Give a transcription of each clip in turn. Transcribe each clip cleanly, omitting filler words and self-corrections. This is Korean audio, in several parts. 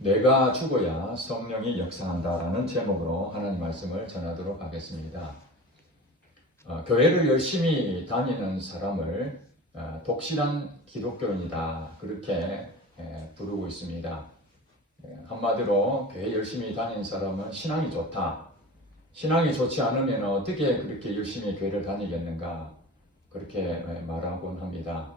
내가 죽어야 성령이 역사한다라는 제목으로 하나님 말씀을 전하도록 하겠습니다. 교회를 열심히 다니는 사람을 독실한 기독교인이다 그렇게 부르고 있습니다. 한마디로 교회 열심히 다니는 사람은 신앙이 좋다. 신앙이 좋지 않으면 어떻게 그렇게 열심히 교회를 다니겠는가 그렇게 말하곤 합니다.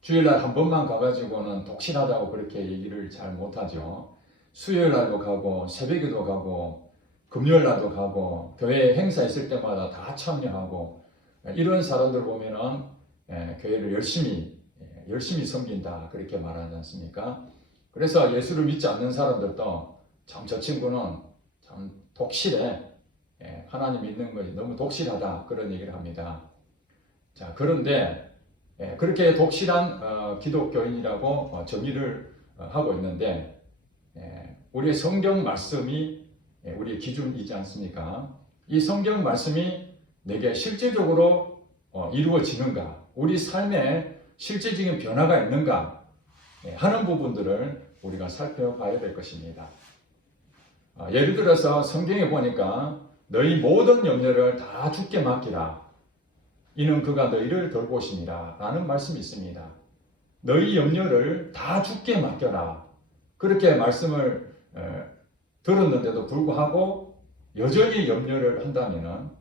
주일날 한 번만 가가지고는 독실하다고 그렇게 얘기를 잘 못하죠. 수요일날도 가고 새벽에도 가고 금요일날도 가고 교회 행사 있을 때마다 다 참여하고 이런 사람들 보면은 교회를 열심히 섬긴다 그렇게 말하지 않습니까? 그래서 예수를 믿지 않는 사람들도 참 저 친구는 참 독실해. 하나님 믿는 것이 너무 독실하다 그런 얘기를 합니다. 자, 그런데 그렇게 독실한 기독교인이라고 정의를 하고 있는데 우리의 성경 말씀이 우리의 기준이지 않습니까? 이 성경 말씀이 내게 실제적으로 이루어지는가? 우리 삶에 실제적인 변화가 있는가? 하는 부분들을 우리가 살펴봐야 될 것입니다. 예를 들어서 성경에 보니까 너희 모든 염려를 다 주께 맡기라. 이는 그가 너희를 돌보시니라 라는 말씀이 있습니다. 너희 염려를 다 주께 맡겨라. 그렇게 말씀을 들었는데도 불구하고 여전히 염려를 한다면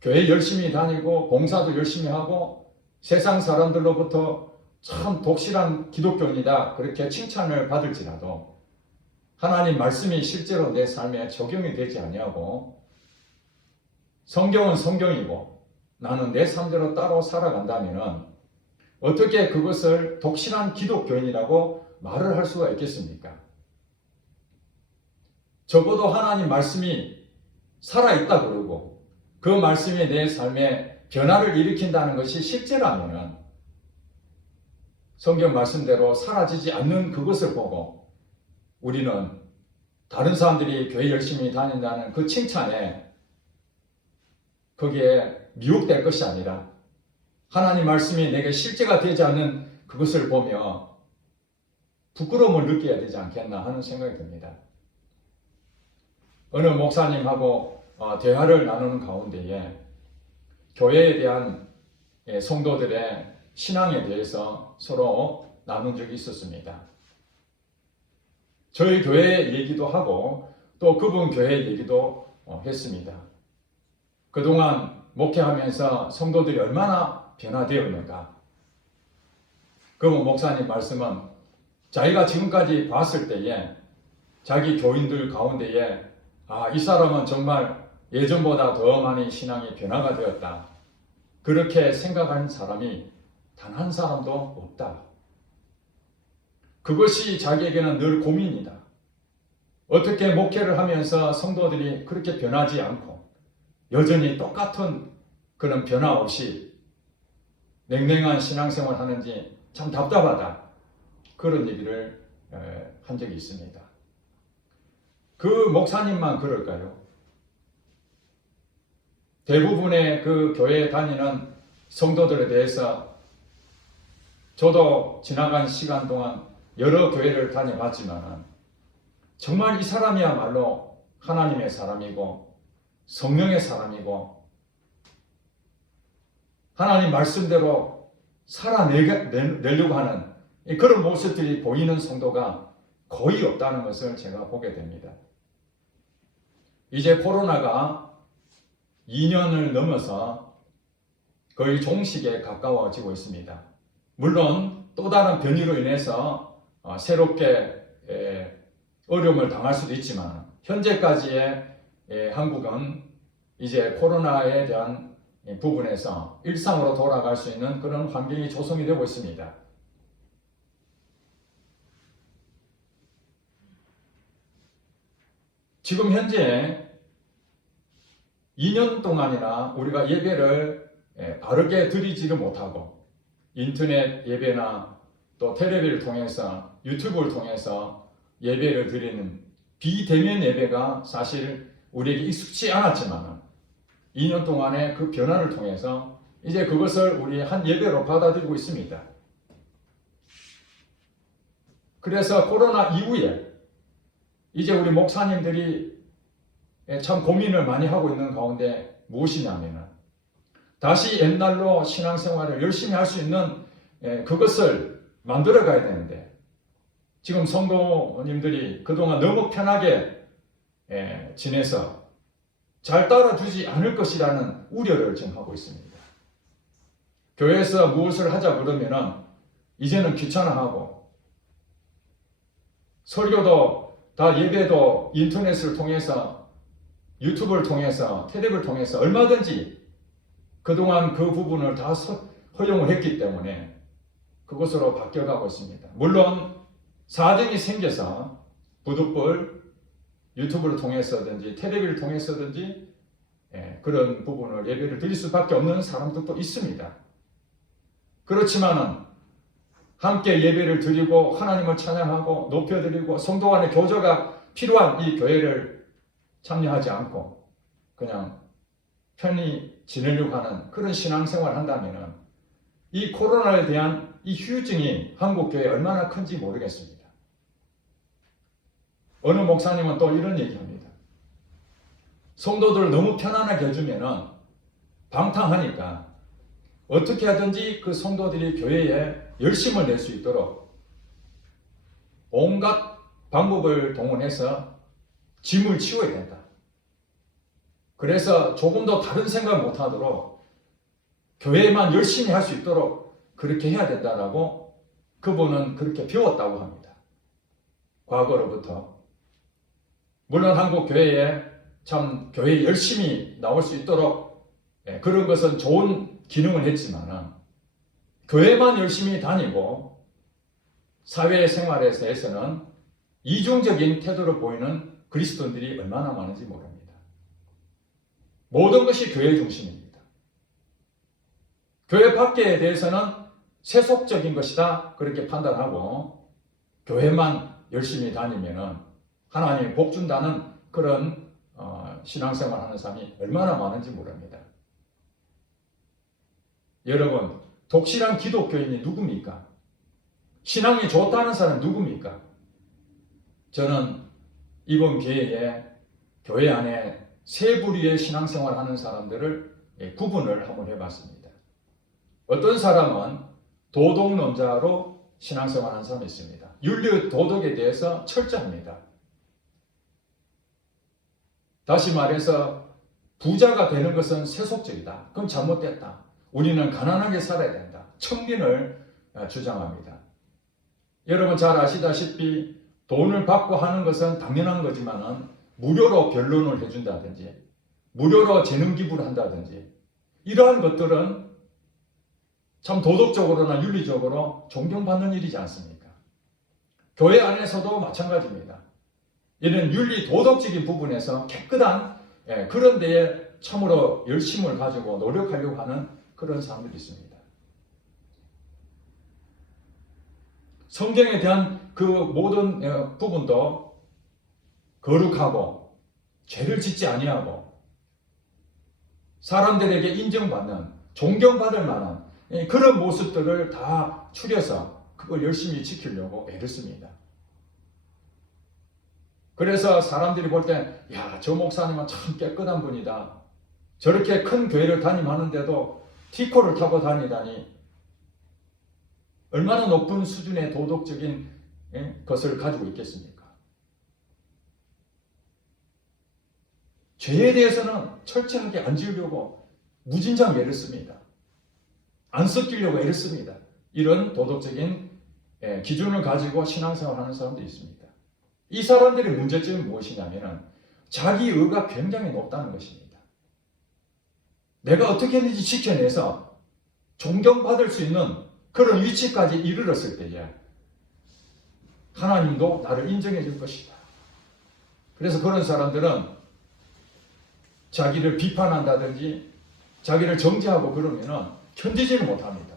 교회 열심히 다니고 봉사도 열심히 하고 세상 사람들로부터 참 독실한 기독교인이다 그렇게 칭찬을 받을지라도 하나님 말씀이 실제로 내 삶에 적용이 되지 아니하고 성경은 성경이고 나는 내 삶대로 따로 살아간다면 어떻게 그것을 독실한 기독교인이라고 말을 할 수가 있겠습니까? 적어도 하나님 말씀이 살아있다 그러고 그 말씀이 내 삶에 변화를 일으킨다는 것이 실제라면 성경 말씀대로 사라지지 않는 그것을 보고 우리는 다른 사람들이 교회 열심히 다닌다는 그 칭찬에 거기에 미혹될 것이 아니라 하나님 말씀이 내게 실제가 되지 않는 그것을 보며 부끄러움을 느껴야 되지 않겠나 하는 생각이 듭니다. 어느 목사님하고 대화를 나누는 가운데에 교회에 대한 성도들의 신앙에 대해서 서로 나눈 적이 있었습니다. 저희 교회 얘기도 하고 또 그분 교회 얘기도 했습니다. 그동안 목회하면서 성도들이 얼마나 변화되었는가. 그분 목사님 말씀은 자기가 지금까지 봤을 때에 자기 교인들 가운데에 이 사람은 정말 예전보다 더 많이 신앙이 변화가 되었다. 그렇게 생각하는 사람이 단 한 사람도 없다. 그것이 자기에게는 늘 고민이다. 어떻게 목회를 하면서 성도들이 그렇게 변하지 않고 여전히 똑같은 그런 변화 없이 냉랭한 신앙생활을 하는지 참 답답하다. 그런 얘기를 한 적이 있습니다. 그 목사님만 그럴까요? 대부분의 그 교회에 다니는 성도들에 대해서 저도 지나간 시간 동안 여러 교회를 다녀봤지만 정말 이 사람이야말로 하나님의 사람이고 성령의 사람이고 하나님 말씀대로 살아내려고 하는 그런 모습들이 보이는 성도가 거의 없다는 것을 제가 보게 됩니다. 이제 코로나가 2년을 넘어서 거의 종식에 가까워지고 있습니다. 물론 또 다른 변이로 인해서 새롭게 어려움을 당할 수도 있지만 현재까지의 한국은 이제 코로나에 대한 부분에서 일상으로 돌아갈 수 있는 그런 환경이 조성이 되고 있습니다. 지금 현재 2년 동안이나 우리가 예배를 바르게 드리지를 못하고 인터넷 예배나 또 텔레비를 통해서 유튜브를 통해서 예배를 드리는 비대면 예배가 사실 우리에게 익숙치 않았지만 2년 동안의 그 변화를 통해서 이제 그것을 우리 한 예배로 받아들이고 있습니다. 그래서 코로나 이후에 이제 우리 목사님들이 참 고민을 많이 하고 있는 가운데 무엇이냐면은 다시 옛날로 신앙생활을 열심히 할 수 있는 그것을 만들어 가야 되는데 지금 성도님들이 그동안 너무 편하게 지내서 잘 따라주지 않을 것이라는 우려를 지금 하고 있습니다. 교회에서 무엇을 하자 그러면은 이제는 귀찮아하고 설교도 다 예배도 인터넷을 통해서 유튜브를 통해서 텔레비를 통해서 얼마든지 그동안 그 부분을 다 허용을 했기 때문에 그것으로 바뀌어가고 있습니다. 물론 사정이 생겨서 부득불 유튜브를 통해서든지 텔레비를 통해서든지 그런 부분을 예배를 드릴 수밖에 없는 사람들도 있습니다. 그렇지만은 함께 예배를 드리고 하나님을 찬양하고 높여드리고 성도 간의 교제가 필요한 이 교회를 참여하지 않고 그냥 편히 지내려고 하는 그런 신앙생활을 한다면 이 코로나에 대한 이 후유증이 한국교회에 얼마나 큰지 모르겠습니다. 어느 목사님은 또 이런 얘기합니다. 성도들을 너무 편안하게 해주면 방탕하니까 어떻게 하든지 그 성도들이 교회에 열심을 낼 수 있도록 온갖 방법을 동원해서 짐을 치워야 된다. 그래서 조금 더 다른 생각 못하도록 교회만 열심히 할 수 있도록 그렇게 해야 된다라고 그분은 그렇게 배웠다고 합니다. 과거로부터. 물론 한국 교회에 참 교회에 열심히 나올 수 있도록 그런 것은 좋은 기능을 했지만 교회만 열심히 다니고 사회생활에서는 이중적인 태도를 보이는 그리스도인들이 얼마나 많은지 모릅니다. 모든 것이 교회 중심입니다. 교회 밖에 대해서는 세속적인 것이다 그렇게 판단하고 교회만 열심히 다니면 하나님이 복 준다는 그런 신앙생활 하는 사람이 얼마나 많은지 모릅니다. 여러분, 독실한 기독교인이 누굽니까? 신앙이 좋다는 사람 누굽니까? 저는 이번 기회에 교회 안에 세 부류의 신앙생활 하는 사람들을 구분을 한번 해봤습니다. 어떤 사람은 도덕론자로 신앙생활 하는 사람이 있습니다. 윤리 도덕에 대해서 철저합니다. 다시 말해서 부자가 되는 것은 세속적이다. 그건 잘못됐다. 우리는 가난하게 살아야 된다. 청빈을 주장합니다. 여러분 잘 아시다시피 돈을 받고 하는 것은 당연한 거지만은 무료로 변론을 해준다든지 무료로 재능 기부를 한다든지 이러한 것들은 참 도덕적으로나 윤리적으로 존경받는 일이지 않습니까? 교회 안에서도 마찬가지입니다. 이런 윤리 도덕적인 부분에서 깨끗한 그런 데에 참으로 열심을 가지고 노력하려고 하는 그런 사람들이 있습니다. 성경에 대한 그 모든 부분도 거룩하고 죄를 짓지 아니하고 사람들에게 인정받는 존경받을 만한 그런 모습들을 다 추려서 그걸 열심히 지키려고 애를 씁니다. 그래서 사람들이 볼 때 야, 저 목사님은 참 깨끗한 분이다. 저렇게 큰 교회를 다ним하는데도 티코를 타고 다니다니 얼마나 높은 수준의 도덕적인 것을 가지고 있겠습니까? 죄에 대해서는 철저하게 안 지으려고 무진장 애를 씁니다. 안 섞이려고 애를 씁니다. 이런 도덕적인 기준을 가지고 신앙생활하는 사람도 있습니다. 이 사람들의 문제점이 무엇이냐면 자기 의가 굉장히 높다는 것입니다. 내가 어떻게든지 지켜내서 존경받을 수 있는 그런 위치까지 이르렀을 때에 하나님도 나를 인정해 줄 것이다. 그래서 그런 사람들은 자기를 비판한다든지 자기를 정죄하고 그러면은 견디지를 못합니다.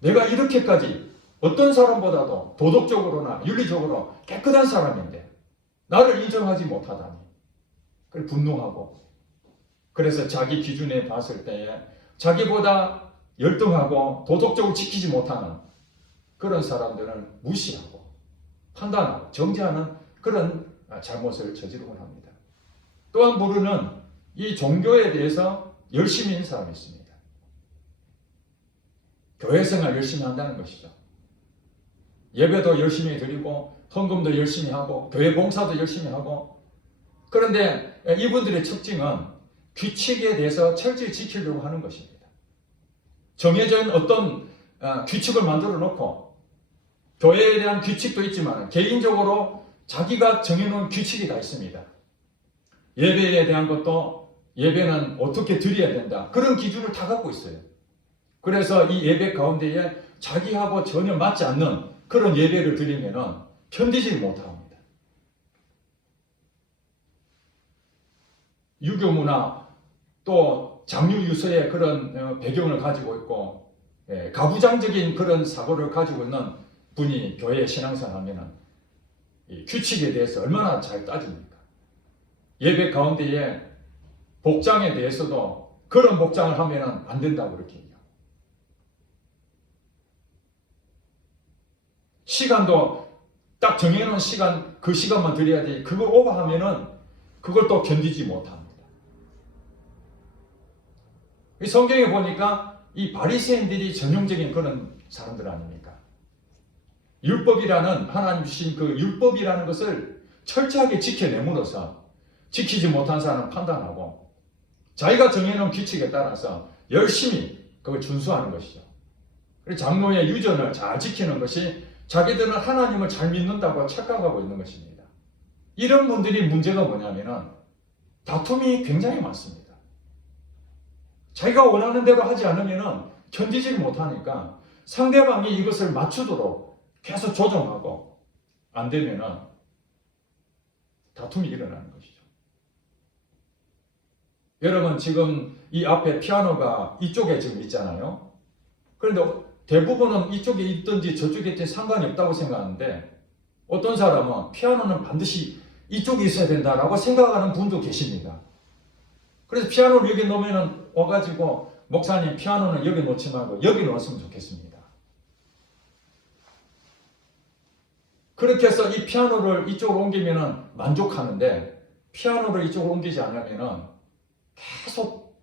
내가 이렇게까지 어떤 사람보다도 도덕적으로나 윤리적으로 깨끗한 사람인데 나를 인정하지 못하다니. 그래 분노하고 그래서 자기 기준에 봤을 때에 자기보다 열등하고 도덕적으로 지키지 못하는 그런 사람들은 무시하고 판단하고 정죄하는 그런 잘못을 저지르곤 합니다. 또 한 부류는 이 종교에 대해서 열심히 있는 사람이 있습니다. 교회 생활 열심히 한다는 것이죠. 예배도 열심히 드리고 헌금도 열심히 하고 교회 봉사도 열심히 하고, 그런데 이분들의 특징은 규칙에 대해서 철저히 지키려고 하는 것입니다. 정해져 있는 어떤 규칙을 만들어 놓고, 교회에 대한 규칙도 있지만 개인적으로 자기가 정해놓은 규칙이 다 있습니다. 예배에 대한 것도 예배는 어떻게 드려야 된다, 그런 기준을 다 갖고 있어요. 그래서 이 예배 가운데에 자기하고 전혀 맞지 않는 그런 예배를 드리면은 견디지 못합니다. 유교 문화 또 장유 유서의 그런 배경을 가지고 있고, 가부장적인 그런 사고를 가지고 있는 분이 교회 신앙생활 하면은 이 규칙에 대해서 얼마나 잘 따집니까? 예배 가운데에 복장에 대해서도 그런 복장을 하면은 안 된다고 그렇게 얘기해요. 시간도 딱 정해놓은 시간, 그 시간만 드려야 돼. 그걸 오버하면은 그걸 또 견디지 못합니다. 이 성경에 보니까 이 바리새인들이 전형적인 그런 사람들 아닙니까? 율법이라는, 하나님 주신 그 율법이라는 것을 철저하게 지켜내므로써 지키지 못한 사람은 판단하고 자기가 정해놓은 규칙에 따라서 열심히 그걸 준수하는 것이죠. 그래서 장로의 유전을 잘 지키는 것이 자기들은 하나님을 잘 믿는다고 착각하고 있는 것입니다. 이런 분들이 문제가 뭐냐면은 다툼이 굉장히 많습니다. 자기가 원하는 대로 하지 않으면은 견디지 못하니까 상대방이 이것을 맞추도록 계속 조정하고, 안 되면은 다툼이 일어나는 것이죠. 여러분, 지금 이 앞에 피아노가 이쪽에 지금 있잖아요. 그런데 대부분은 이쪽에 있든지 저쪽에 있든지 상관이 없다고 생각하는데, 어떤 사람은 피아노는 반드시 이쪽에 있어야 된다라고 생각하는 분도 계십니다. 그래서 피아노를 여기 놓으면 와가지고, 목사님 피아노는 여기 놓지 말고 여기 놓았으면 좋겠습니다. 그렇게 해서 이 피아노를 이쪽으로 옮기면 만족하는데, 피아노를 이쪽으로 옮기지 않으면 계속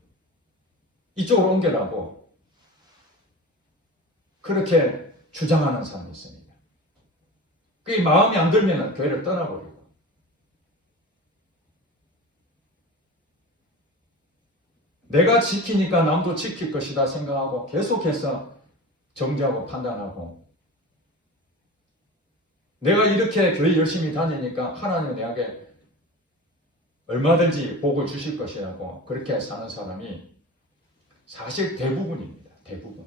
이쪽으로 옮기라고 그렇게 주장하는 사람이 있습니다. 그게 마음에 안 들면 교회를 떠나버리고, 내가 지키니까 남도 지킬 것이다 생각하고 계속해서 정죄하고 판단하고, 내가 이렇게 교회 열심히 다니니까 하나님은 내게 얼마든지 복을 주실 것이라고 그렇게 사는 사람이 사실 대부분입니다. 대부분.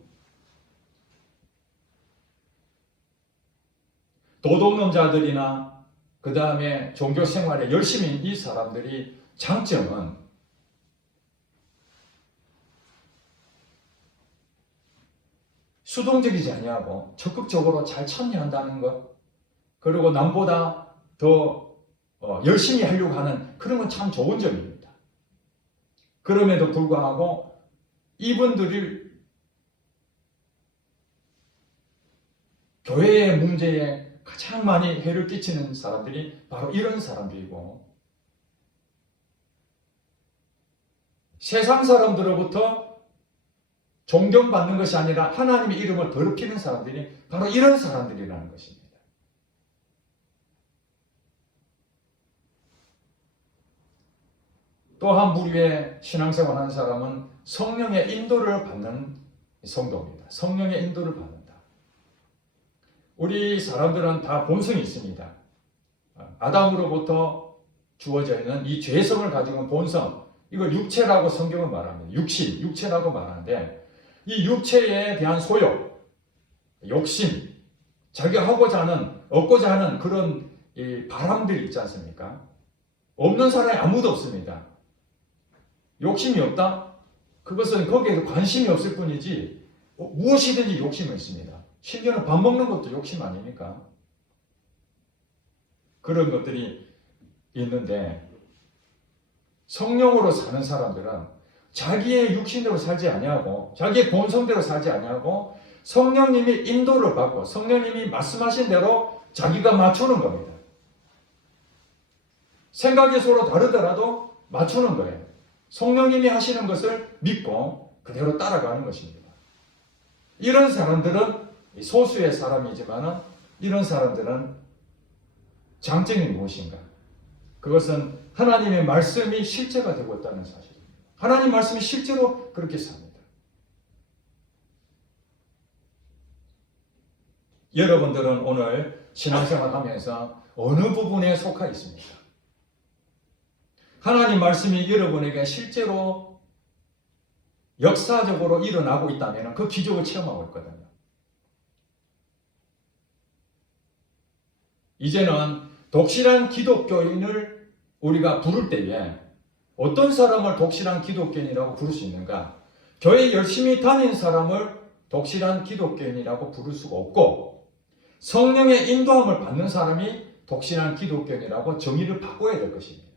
도덕론자들이나 그 다음에 종교 생활에 열심히 이 사람들이 장점은 수동적이지 아니하고 적극적으로 잘 참여한다는 것, 그리고 남보다 더 열심히 하려고 하는 그런 건 참 좋은 점입니다. 그럼에도 불구하고 이분들이 교회의 문제에 가장 많이 해를 끼치는 사람들이 바로 이런 사람들이고, 세상 사람들로부터 존경받는 것이 아니라 하나님의 이름을 더럽히는 사람들이 바로 이런 사람들이라는 것입니다. 또 한 부류의 신앙생활 하는 사람은 성령의 인도를 받는 성도입니다. 성령의 인도를 받는다. 우리 사람들은 다 본성이 있습니다. 아담으로부터 주어져 있는 이 죄성을 가지고 있는 본성, 이걸 육체라고 성경은 말합니다. 육신, 육체라고 말하는데, 이 육체에 대한 소욕, 욕심, 자기가 하고자 하는, 얻고자 하는 그런 이 바람들이 있지 않습니까? 없는 사람이 아무도 없습니다. 욕심이 없다? 그것은 거기에서 관심이 없을 뿐이지 무엇이든지 욕심은 있습니다. 심지어는 밥 먹는 것도 욕심 아닙니까? 그런 것들이 있는데, 성령으로 사는 사람들은 자기의 육신대로 살지 아니하고 자기의 본성대로 살지 아니하고 성령님이 인도를 받고 성령님이 말씀하신 대로 자기가 맞추는 겁니다. 생각이 서로 다르더라도 맞추는 거예요. 성령님이 하시는 것을 믿고 그대로 따라가는 것입니다. 이런 사람들은 소수의 사람이지만 이런 사람들은 장점이 무엇인가? 그것은 하나님의 말씀이 실제가 되고 있다는 사실입니다. 하나님 말씀이 실제로 그렇게 삽니다. 여러분들은 오늘 신앙생활 하면서 어느 부분에 속해 있습니까? 하나님 말씀이 여러분에게 실제로 역사적으로 일어나고 있다면 그 기적을 체험하고 있거든요. 이제는 독실한 기독교인을 우리가 부를 때에 어떤 사람을 독실한 기독교인이라고 부를 수 있는가? 교회 열심히 다닌 사람을 독실한 기독교인이라고 부를 수가 없고 성령의 인도함을 받는 사람이 독실한 기독교인이라고 정의를 바꿔야 될 것입니다.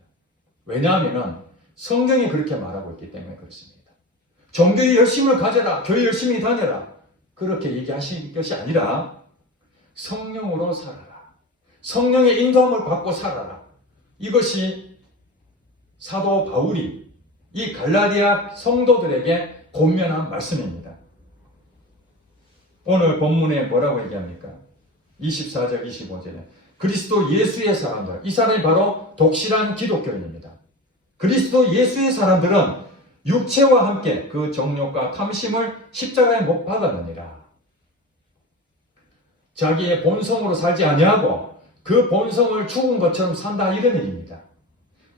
왜냐하면 성경이 그렇게 말하고 있기 때문에 그렇습니다. 종교의 열심을 가져라, 교회 열심히 다녀라 그렇게 얘기하실 것이 아니라 성령으로 살아라. 성령의 인도함을 받고 살아라. 이것이 사도 바울이 이 갈라디아 성도들에게 권면한 말씀입니다. 오늘 본문에 뭐라고 얘기합니까? 24절 25절에 그리스도 예수의 사람들, 이 사람이 바로 독실한 기독교인입니다. 그리스도 예수의 사람들은 육체와 함께 그 정욕과 탐심을 십자가에 못 박았느니라. 자기의 본성으로 살지 아니하고 그 본성을 죽은 것처럼 산다 이런 얘기입니다.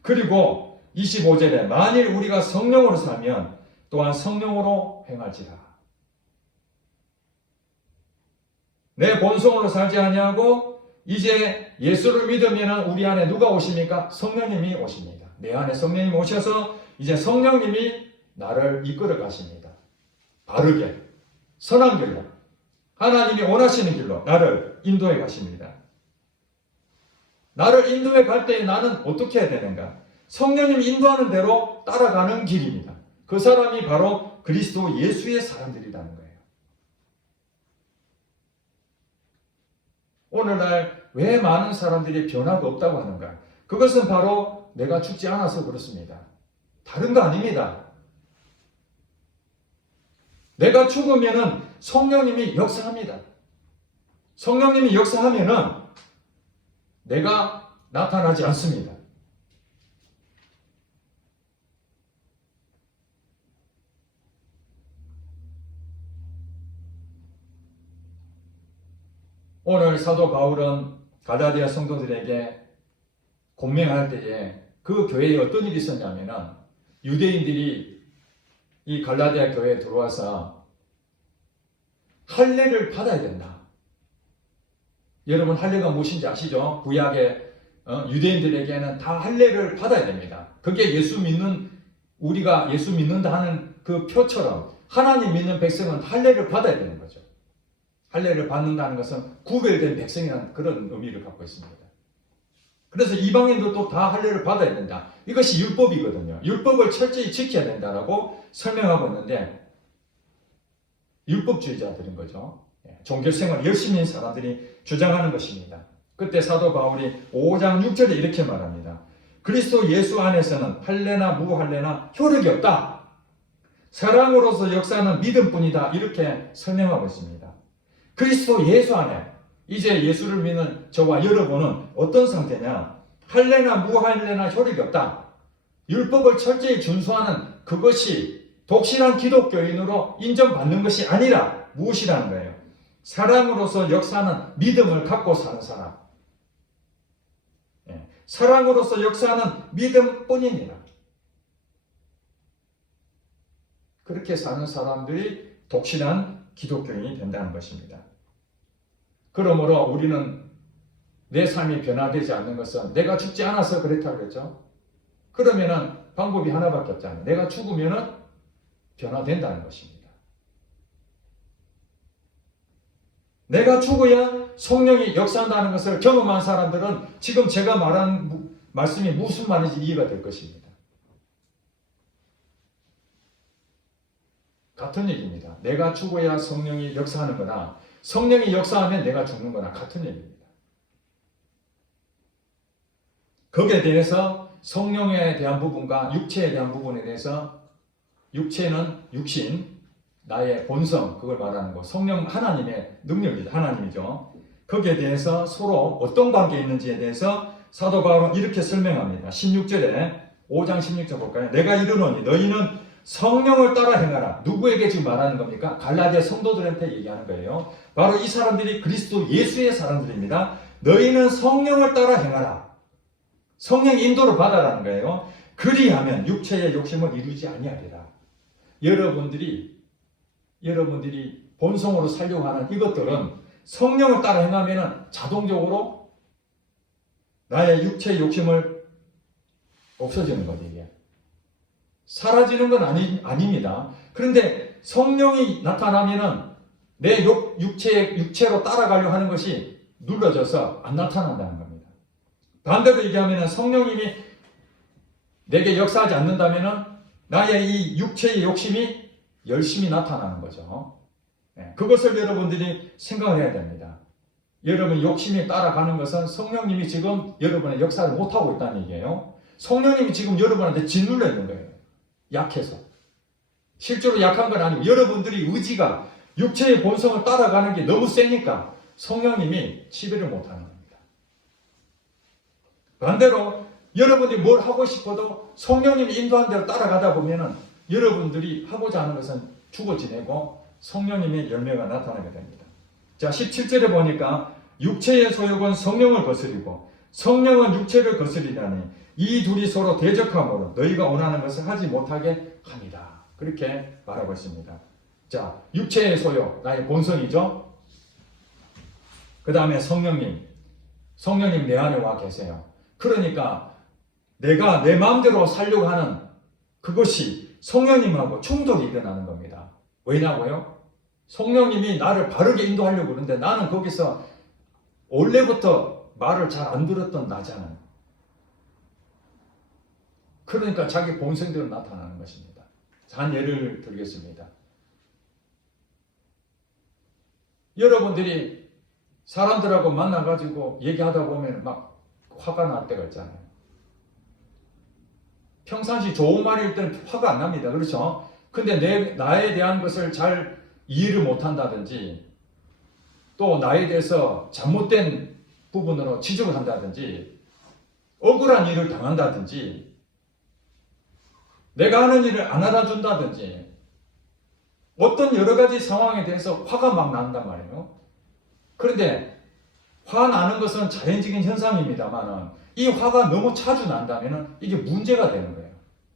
그리고 25절에 만일 우리가 성령으로 살면 또한 성령으로 행할지라. 내 본성으로 살지 아니하고 이제 예수를 믿으면 우리 안에 누가 오십니까? 성령님이 오십니다. 내 안에 성령님이 오셔서 이제 성령님이 나를 이끌어 가십니다. 바르게, 선한 길로, 하나님이 원하시는 길로 나를 인도해 가십니다. 나를 인도해 갈 때 나는 어떻게 해야 되는가? 성령님이 인도하는 대로 따라가는 길입니다. 그 사람이 바로 그리스도 예수의 사람들이라는 거예요. 오늘날 왜 많은 사람들이 변화가 없다고 하는가? 그것은 바로 내가 죽지 않아서 그렇습니다. 다른 거 아닙니다. 내가 죽으면은 성령님이 역사합니다. 성령님이 역사하면은 내가 나타나지 않습니다. 오늘 사도 바울은 갈라디아 성도들에게 권면할 때에 그 교회에 어떤 일이 있었냐면 유대인들이 이 갈라디아 교회에 들어와서 할례를 받아야 된다. 여러분 할례가 무엇인지 아시죠? 구약의 유대인들에게는 다 할례를 받아야 됩니다. 그게 예수 믿는 우리가 예수 믿는다 하는 그 표처럼 하나님 믿는 백성은 할례를 받아야 되는 거죠. 할례를 받는다는 것은 구별된 백성이라는 그런 의미를 갖고 있습니다. 그래서 이방인들도 다 할례를 받아야 된다. 이것이 율법이거든요. 율법을 철저히 지켜야 된다라고 설명하고 있는데 율법주의자들인 거죠. 종교생활 열심히 한 사람들이 주장하는 것입니다. 그때 사도 바울이 5장 6절에 이렇게 말합니다. 그리스도 예수 안에서는 할례나 무할례나 효력이 없다. 사랑으로서 역사하는 믿음뿐이다. 이렇게 설명하고 있습니다. 그리스도 예수 안에 이제 예수를 믿는 저와 여러분은 어떤 상태냐? 할례나 무할례나 효력이 없다. 율법을 철저히 준수하는 그것이 독실한 기독교인으로 인정받는 것이 아니라 무엇이라는 거예요? 사랑으로서 역사하는 믿음을 갖고 사는 사람. 사랑으로서 역사하는 믿음뿐이니라. 그렇게 사는 사람들이 독실한 기독교인이 된다는 것입니다. 그러므로 우리는 내 삶이 변화되지 않는 것은 내가 죽지 않아서 그렇다고 그랬죠. 그러면은 방법이 하나밖에 없잖아요. 내가 죽으면은 변화된다는 것입니다. 내가 죽어야 성령이 역사한다는 것을 경험한 사람들은 지금 제가 말한 말씀이 무슨 말인지 이해가 될 것입니다. 같은 얘기입니다. 내가 죽어야 성령이 역사하는 거나 성령이 역사하면 내가 죽는 거나 같은 얘기입니다. 거기에 대해서 성령에 대한 부분과 육체에 대한 부분에 대해서 육체는 육신, 나의 본성, 그걸 말하는 거. 성령 하나님의 능력이죠. 하나님이죠. 거기에 대해서 서로 어떤 관계에 있는지에 대해서 사도 바울은 이렇게 설명합니다. 16절에 5장 16절 볼까요? 내가 이르노니 너희는 성령을 따라 행하라. 누구에게 지금 말하는 겁니까? 갈라디아 성도들한테 얘기하는 거예요. 바로 이 사람들이 그리스도 예수의 사람들입니다. 너희는 성령을 따라 행하라. 성령의 인도를 받아라는 거예요. 그리하면 육체의 욕심을 이루지 아니하리라. 여러분들이 본성으로 살려고 하는 이것들은 성령을 따라 행하면 자동적으로 나의 육체의 욕심을 없어지는 거죠. 이게 사라지는 건 아닙니다. 그런데 성령이 나타나면 내 육체로 따라가려고 하는 것이 눌러져서 안 나타난다는 겁니다. 반대로 얘기하면 성령님이 내게 역사하지 않는다면 나의 이 육체의 욕심이 열심히 나타나는 거죠. 그것을 여러분들이 생각을 해야 됩니다. 여러분 욕심이 따라가는 것은 성령님이 지금 여러분의 역사를 못하고 있다는 얘기예요. 성령님이 지금 여러분한테 짓눌려 있는 거예요. 약해서. 실제로 약한 건 아니고 여러분들이 의지가 육체의 본성을 따라가는 게 너무 세니까 성령님이 지배를 못하는 겁니다. 반대로 여러분이 뭘 하고 싶어도 성령님이 인도한 대로 따라가다 보면은 여러분들이 하고자 하는 것은 죽어 지내고 성령님의 열매가 나타나게 됩니다. 자, 17절에 보니까 육체의 소욕은 성령을 거스리고 성령은 육체를 거스리다니 이 둘이 서로 대적함으로 너희가 원하는 것을 하지 못하게 합니다. 그렇게 말하고 있습니다. 자, 육체의 소욕, 나의 본성이죠. 그 다음에 성령님 내 안에 와 계세요. 그러니까 내가 내 마음대로 살려고 하는 그것이 성령님하고 충돌이 일어나는 겁니다. 왜냐고요? 성령님이 나를 바르게 인도하려고 그러는데 나는 거기서 원래부터 말을 잘 안 들었던 나잖아요. 그러니까 자기 본성대로 나타나는 것입니다. 한 예를 들겠습니다. 여러분들이 사람들하고 만나가지고 얘기하다 보면 막 화가 날 때가 있잖아요. 평상시 좋은 말일 때는 화가 안 납니다. 그렇죠? 근데 나에 대한 것을 잘 이해를 못한다든지 또 나에 대해서 잘못된 부분으로 지적을 한다든지 억울한 일을 당한다든지 내가 하는 일을 안 알아준다든지 어떤 여러 가지 상황에 대해서 화가 막 난단 말이에요. 그런데 화 나는 것은 자연적인 현상입니다만 이 화가 너무 자주 난다면 이게 문제가 되는 거예요.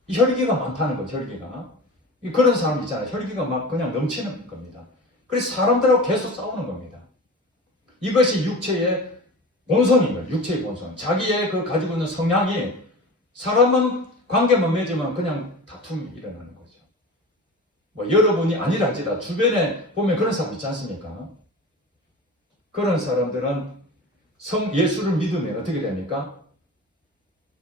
이 혈기가 많다는 거죠. 혈기가. 그런 사람 있잖아요. 혈기가 막 그냥 넘치는 겁니다. 그래서 사람들하고 계속 싸우는 겁니다. 이것이 육체의 본성인 거예요. 육체의 본성. 자기의 그 가지고 있는 성향이 사람은 관계만 맺으면 그냥 다툼이 일어나는 거죠. 뭐 여러분이 아니랄지라 주변에 보면 그런 사람 있지 않습니까? 그런 사람들은 예수를 믿으면 어떻게 됩니까?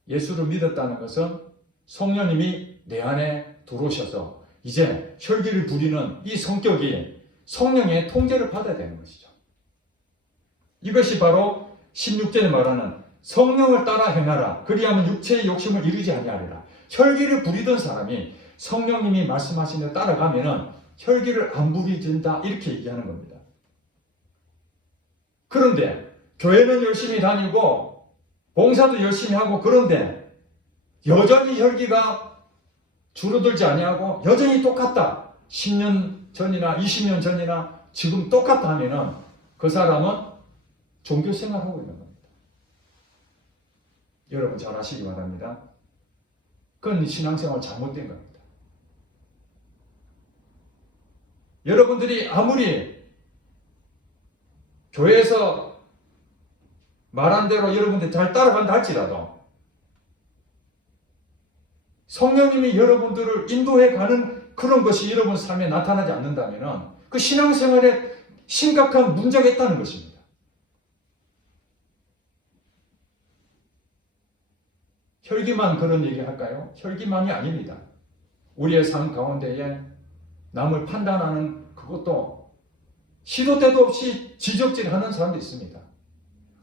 예수를 믿었다는 것은 성령님이 내 안에 들어오셔서 이제 혈기를 부리는 이 성격이 성령의 통제를 받아야 되는 것이죠. 이것이 바로 16절에 말하는 성령을 따라 행하라. 그리하면 육체의 욕심을 이루지 아니하리라. 혈기를 부리던 사람이 성령님이 말씀하신 대로 따라가면은 혈기를 안 부리진다 이렇게 얘기하는 겁니다. 그런데 교회는 열심히 다니고 봉사도 열심히 하고 그런데 여전히 혈기가 줄어들지 아니하고 여전히 똑같다. 10년 전이나 20년 전이나 지금 똑같다 하면은 그 사람은 종교 생활하고 있는 겁니다. 여러분 잘 아시기 바랍니다. 그건 신앙생활 잘못된 겁니다. 여러분들이 아무리 교회에서 말한 대로 여러분들 잘 따라간다 할지라도 성령님이 여러분들을 인도해 가는 그런 것이 여러분 삶에 나타나지 않는다면 그 신앙생활에 심각한 문제가 있다는 것입니다. 혈기만 그런 얘기 할까요? 혈기만이 아닙니다. 우리의 삶 가운데에 남을 판단하는 그것도 시도 때도 없이 지적질하는 사람도 있습니다.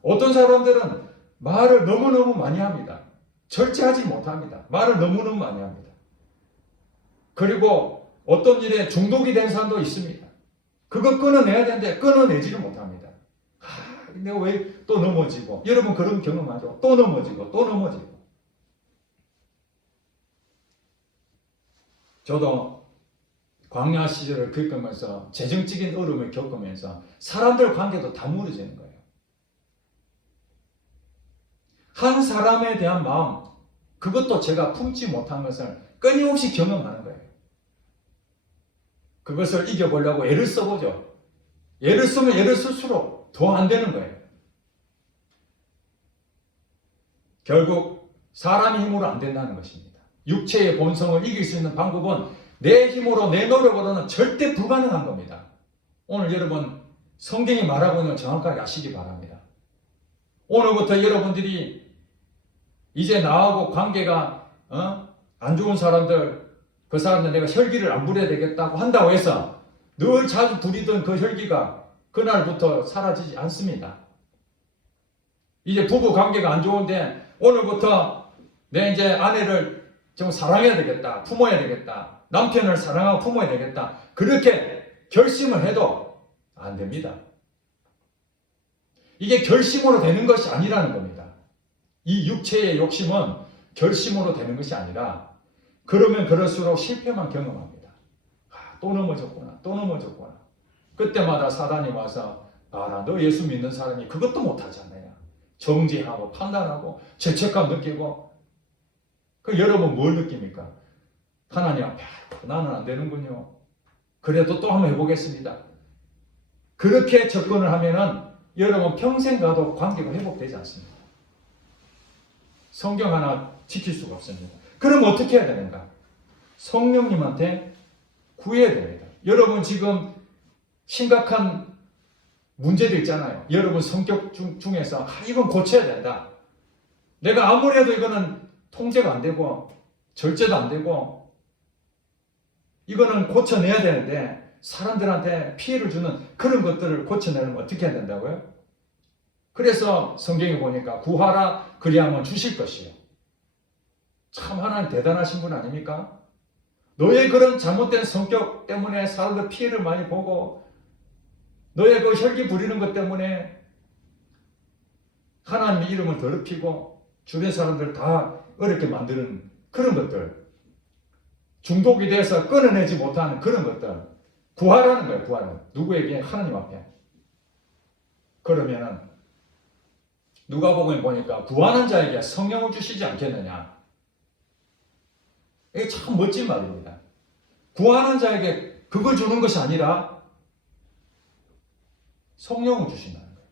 어떤 사람들은 말을 너무너무 많이 합니다. 절제하지 못합니다. 말을 너무너무 많이 합니다. 그리고 어떤 일에 중독이 된 사람도 있습니다. 그거 끊어내야 되는데 끊어내지를 못합니다. 내가 왜 또 넘어지고, 여러분 그런 경험하죠? 또 넘어지고 또 넘어지고. 저도 광야 시절을 겪으면서 재정적인 어려움을 겪으면서 사람들 관계도 다 무너지는 거예요. 한 사람에 대한 마음, 그것도 제가 품지 못한 것을 끊임없이 경험하는 거예요. 그것을 이겨보려고 애를 써보죠. 애를 쓰면 애를 쓸수록 더 안 되는 거예요. 결국 사람의 힘으로 안 된다는 것입니다. 육체의 본성을 이길 수 있는 방법은 내 힘으로, 내 노력으로는 절대 불가능한 겁니다. 오늘 여러분 성경이 말하고 있는 걸 정확하게 아시기 바랍니다. 오늘부터 여러분들이 이제 나하고 관계가 안 좋은 사람들, 그 사람들 내가 혈기를 안 부려야 되겠다고 한다고 해서 늘 자주 부리던 그 혈기가 그날부터 사라지지 않습니다. 이제 부부 관계가 안 좋은데 오늘부터 내 이제 아내를 좀 사랑해야 되겠다, 품어야 되겠다, 남편을 사랑하고 품어야 되겠다, 그렇게 결심을 해도 안 됩니다. 이게 결심으로 되는 것이 아니라는 겁니다. 이 육체의 욕심은 결심으로 되는 것이 아니라 그러면 그럴수록 실패만 경험합니다. 또 넘어졌구나, 또 넘어졌구나. 그때마다 사단이 와서 봐라, 너 예수 믿는 사람이 그것도 못하잖아요. 정죄하고 판단하고 죄책감 느끼고. 그 여러분 뭘 느낍니까? 하나님 앞에 나는 안 되는군요. 그래도 또 한번 해보겠습니다. 그렇게 접근을 하면은 여러분 평생 가도 관계가 회복되지 않습니다. 성경 하나 지킬 수가 없습니다. 그럼 어떻게 해야 되는가? 성령님한테 구해야 됩니다. 여러분 지금 심각한 문제도 있잖아요. 여러분 성격 중에서 이건 고쳐야 된다. 내가 아무리 해도 이거는 통제가 안 되고 절제도 안 되고 이거는 고쳐내야 되는데 사람들한테 피해를 주는 그런 것들을 고쳐내려면 어떻게 해야 된다고요? 그래서 성경에 보니까 구하라 그리하면 주실 것이요. 참 하나님 대단하신 분 아닙니까? 너의 그런 잘못된 성격 때문에 사람들 피해를 많이 보고 너의 그 혈기 부리는 것 때문에 하나님의 이름을 더럽히고 주변 사람들 다 어렵게 만드는 그런 것들, 중독이 돼서 끊어내지 못하는 그런 것들 구하라는 거예요. 구하는 누구에게? 하나님 앞에. 그러면은 누가복음에 보니까 구하는 자에게 성령을 주시지 않겠느냐. 이게 참 멋진 말입니다. 구하는 자에게 그걸 주는 것이 아니라 성령을 주신다는 거예요.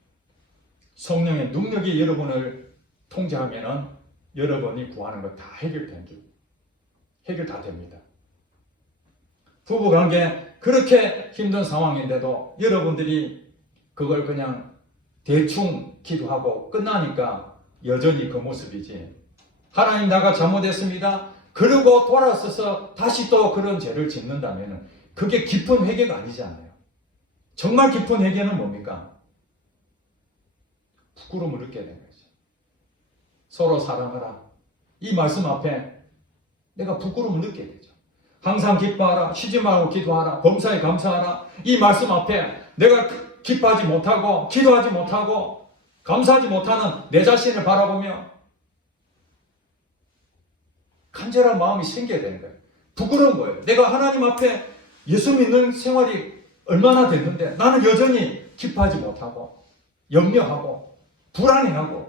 성령의 능력이 여러분을 통제하면은 여러분이 구하는 것 다 해결 다 됩니다. 부부관계 그렇게 힘든 상황인데도 여러분들이 그걸 그냥 대충 기도하고 끝나니까 여전히 그 모습이지. 하나님 나가 잘못했습니다. 그리고 돌아서서 다시 또 그런 죄를 짓는다면 그게 깊은 회개가 아니잖아요. 정말 깊은 회개는 뭡니까? 부끄러움을 느끼게 되는 거죠. 서로 사랑하라. 이 말씀 앞에 내가 부끄러움을 느끼게 되죠. 항상 기뻐하라. 쉬지 말고 기도하라. 범사에 감사하라. 이 말씀 앞에 내가 기뻐하지 못하고 기도하지 못하고 감사하지 못하는 내 자신을 바라보며 간절한 마음이 생겨야 되는 거예요. 부끄러운 거예요. 내가 하나님 앞에 예수 믿는 생활이 얼마나 됐는데 나는 여전히 기뻐하지 못하고 염려하고 불안해하고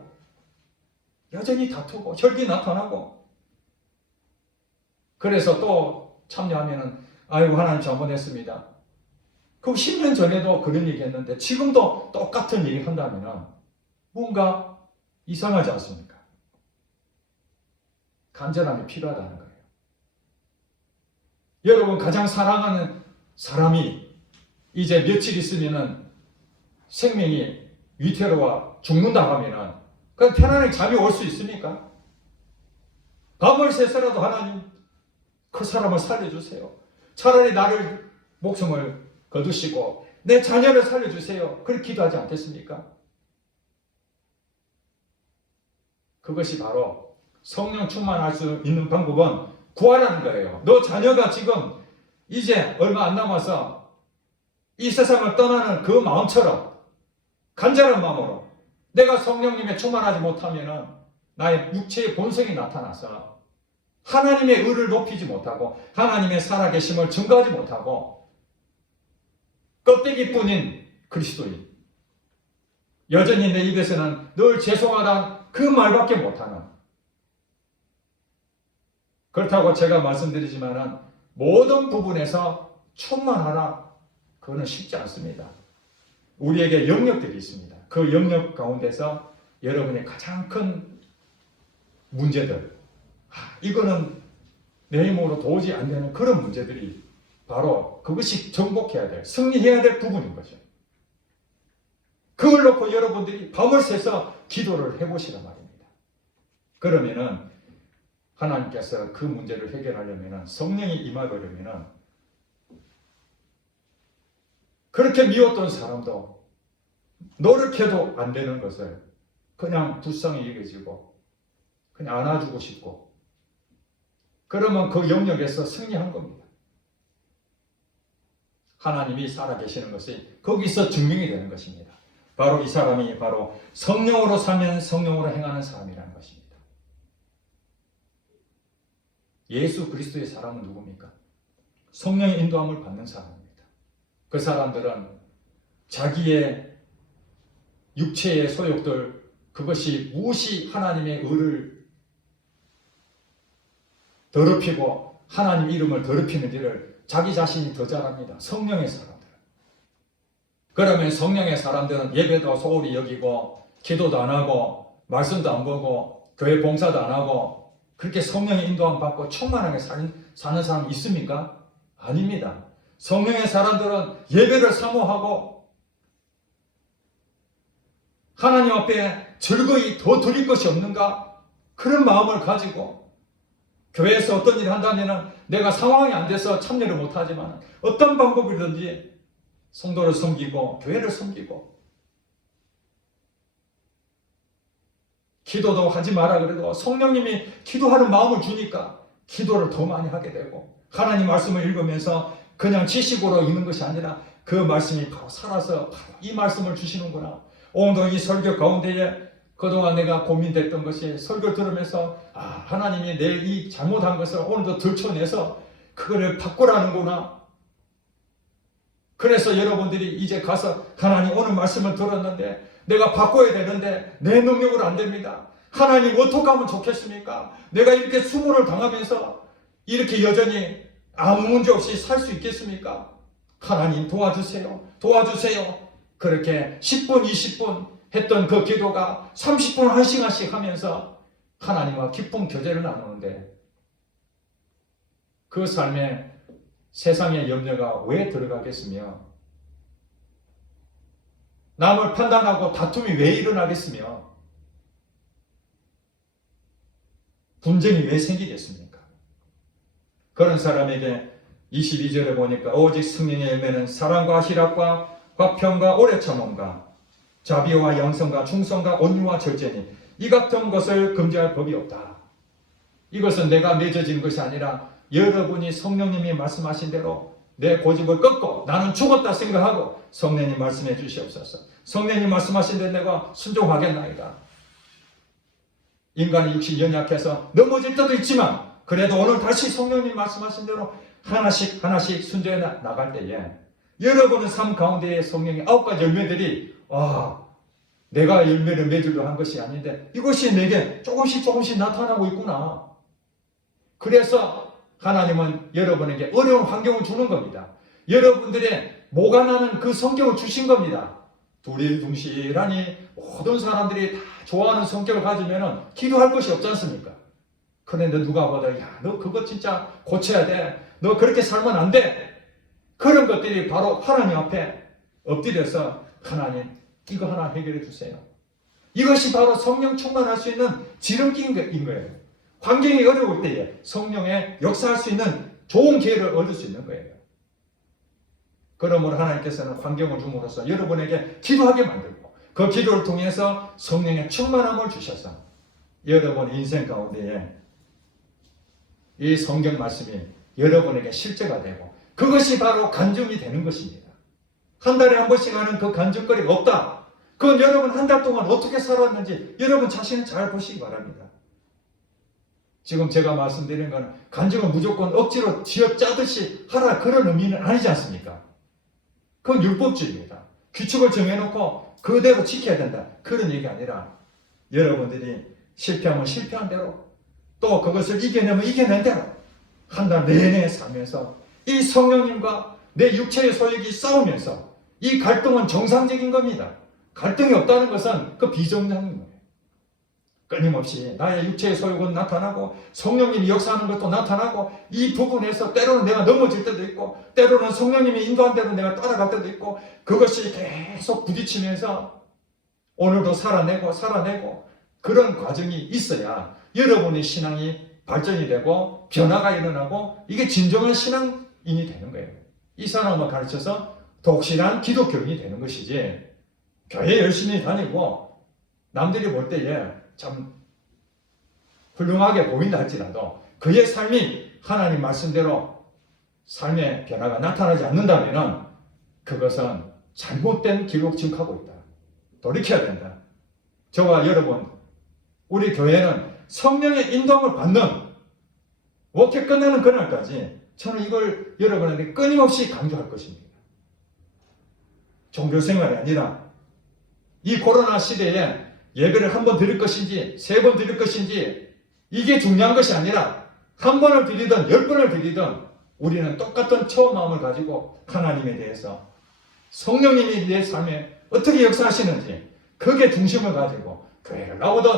여전히 다투고 혈기 나타나고 그래서 또 참여하면은 아이고 하나님 잘못했습니다. 그 10년 전에도 그런 얘기 했는데 지금도 똑같은 얘기 한다면은 뭔가 이상하지 않습니까? 간절함이 필요하다는 거예요. 여러분 가장 사랑하는 사람이 이제 며칠 있으면은 생명이 위태로워 죽는다고 하면은 그냥 편안하게 잠이 올 수 있습니까? 밤을 새서라도 하나님 그 사람을 살려주세요. 차라리 나를 목숨을 거두시고 내 자녀를 살려주세요. 그렇게 기도하지 않겠습니까? 그것이 바로 성령 충만할 수 있는 방법은 구하라는 거예요. 너 자녀가 지금 이제 얼마 안 남아서 이 세상을 떠나는 그 마음처럼 간절한 마음으로 내가 성령님에 충만하지 못하면 나의 육체의 본성이 나타나서 하나님의 의를 높이지 못하고 하나님의 살아계심을 증거하지 못하고 껍데기뿐인 그리스도인, 여전히 내 입에서는 늘 죄송하다 그 말밖에 못하는, 그렇다고 제가 말씀드리지만은 모든 부분에서 충만하라, 그거는 쉽지 않습니다. 우리에게 영역들이 있습니다. 그 영역 가운데서 여러분의 가장 큰 문제들, 이거는 내 힘으로 도저히 안 되는 그런 문제들이 바로 그것이 정복해야 될, 승리해야 될 부분인 거죠. 그걸 놓고 여러분들이 밤을 새서 기도를 해보시란 말입니다. 그러면은 하나님께서 그 문제를 해결하려면은, 성령이 임하려면은, 그렇게 미웠던 사람도 노력해도 안 되는 것을 그냥 불쌍히 여겨지고 그냥 안아주고 싶고, 그러면 그 영역에서 승리한 겁니다. 하나님이 살아계시는 것이 거기서 증명이 되는 것입니다. 바로 이 사람이 바로 성령으로 살면 성령으로 행하는 사람이라는 것입니다. 예수 그리스도의 사람은 누굽니까? 성령의 인도함을 받는 사람입니다. 그 사람들은 자기의 육체의 소욕들, 그것이 무엇이 하나님의 의를 더럽히고 하나님 이름을 더럽히는지를 자기 자신이 더 잘 압니다. 성령의 사람들은. 그러면 성령의 사람들은 예배도 소홀히 여기고 기도도 안 하고 말씀도 안 보고 교회 봉사도 안 하고 그렇게 성령의 인도함 받고 충만하게 사는 사람이 있습니까? 아닙니다. 성령의 사람들은 예배를 사모하고 하나님 앞에 즐거이 더 드릴 것이 없는가? 그런 마음을 가지고 교회에서 어떤 일을 한다면 내가 상황이 안 돼서 참여를 못하지만 어떤 방법이든지 성도를 섬기고 교회를 섬기고, 기도도 하지 마라 그래도 성령님이 기도하는 마음을 주니까 기도를 더 많이 하게 되고, 하나님 말씀을 읽으면서 그냥 지식으로 읽는 것이 아니라 그 말씀이 바로 살아서 바로 이 말씀을 주시는구나. 오늘도 이 설교 가운데에 그동안 내가 고민됐던 것이, 설교 들으면서 하나님이 내 이 잘못한 것을 오늘도 들춰내서 그거를 바꾸라는구나. 그래서 여러분들이 이제 가서 하나님 오늘 말씀을 들었는데 내가 바꿔야 되는데 내 능력으로 안 됩니다. 하나님 어떻게 하면 좋겠습니까? 내가 이렇게 수모를 당하면서 이렇게 여전히 아무 문제 없이 살 수 있겠습니까? 하나님 도와주세요. 도와주세요. 그렇게 10분, 20분 했던 그 기도가 30분, 1시간씩 하면서 하나님과 깊은 교제를 나누는데, 그 삶에 세상의 염려가 왜 들어가겠으며, 남을 판단하고 다툼이 왜 일어나겠으며, 분쟁이 왜 생기겠습니까? 그런 사람에게 22절에 보니까 오직 성령의 열매는 사랑과 희락과 화평과 오래 참음과 자비와 양성과 충성과 온유와 절제니 이 같은 것을 금지할 법이 없다. 이것은 내가 맺어진 것이 아니라 여러분이 성령님이 말씀하신 대로 내 고집을 꺾고 나는 죽었다 생각하고 성령님 말씀해 주시옵소서. 성령님 말씀하신 대로 내가 순종하겠나이다. 인간의 육신이 연약해서 넘어질 때도 있지만 그래도 오늘 다시 성령님 말씀하신 대로 하나씩 하나씩 순종해 나갈 때에 여러분의 삶 가운데의 성령의 9가지 열매들이 내가 열매를 맺으려 한 것이 아닌데 이것이 내게 조금씩 나타나고 있구나. 그래서 하나님은 여러분에게 어려운 환경을 주는 겁니다. 여러분들의 모가 나는 그 성격을 주신 겁니다. 두리둥실하니 모든 사람들이 다 좋아하는 성격을 가지면 기도할 것이 없지 않습니까? 그런데 누가 봐도 너 그거 진짜 고쳐야 돼. 너 그렇게 살면 안 돼. 그런 것들이 바로 하나님 앞에 엎드려서 하나님 이거 하나 해결해 주세요. 이것이 바로 성령 충만할 수 있는 지름길인 거예요. 환경이 어려울 때에 성령의 역사할 수 있는 좋은 기회를 얻을 수 있는 거예요. 그러므로 하나님께서는 환경을 줌으로써 여러분에게 기도하게 만들고 그 기도를 통해서 성령의 충만함을 주셔서 여러분 인생 가운데에 이 성경 말씀이 여러분에게 실제가 되고 그것이 바로 간증이 되는 것입니다. 한 달에 한 번씩 하는 그 간증거리가 없다. 그건 여러분 한 달 동안 어떻게 살았는지 여러분 자신을 잘 보시기 바랍니다. 지금 제가 말씀드린 건 간증은 무조건 억지로 쥐어짜듯이 하라 그런 의미는 아니지 않습니까? 그건 율법주의입니다. 규칙을 정해놓고 그대로 지켜야 된다. 그런 얘기 아니라 여러분들이 실패하면 실패한 대로 또 그것을 이겨내면 이겨낸 대로 한 달 내내 살면서 이 성령님과 내 육체의 소욕이 싸우면서 이 갈등은 정상적인 겁니다. 갈등이 없다는 것은 그 비정상인 거예요. 끊임없이 나의 육체의 소욕은 나타나고 성령님이 역사하는 것도 나타나고 이 부분에서 때로는 내가 넘어질 때도 있고 때로는 성령님이 인도한 대로 내가 따라갈 때도 있고 그것이 계속 부딪히면서 오늘도 살아내고 그런 과정이 있어야 여러분의 신앙이 발전이 되고 변화가 일어나고 이게 진정한 신앙인이 되는 거예요. 이 사람을 가르쳐서 독실한 기독교인이 되는 것이지 교회 열심히 다니고 남들이 볼 때에 참 훌륭하게 보인다 할지라도 그의 삶이 하나님 말씀대로 삶의 변화가 나타나지 않는다면 그것은 잘못된 길로 증가하고 있다. 돌이켜야 된다. 저와 여러분, 우리 교회는 성령의 인도함을 받는 목회 끝나는 그날까지 저는 이걸 여러분에게 끊임없이 강조할 것입니다. 종교생활이 아니라 이 코로나 시대에 예배를 한 번 드릴 것인지 3번 드릴 것인지 이게 중요한 것이 아니라 한 번을 드리든 10번을 드리든 우리는 똑같은 처음 마음을 가지고 하나님에 대해서 성령님이 내 삶에 어떻게 역사하시는지 그게 중심을 가지고 교회를 나오든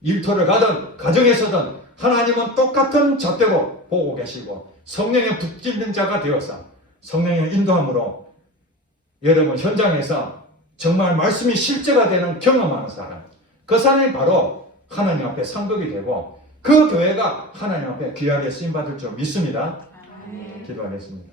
일터를 가든 가정에서든 하나님은 똑같은 잣대로 보고 계시고 성령의 붙잡는 자가 되어서 성령의 인도함으로 여러분 현장에서 정말 말씀이 실제가 되는 경험하는 사람, 그 사람이 바로 하나님 앞에 상급이 되고 그 교회가 하나님 앞에 귀하게 쓰임받을 줄 믿습니다. 기도하겠습니다.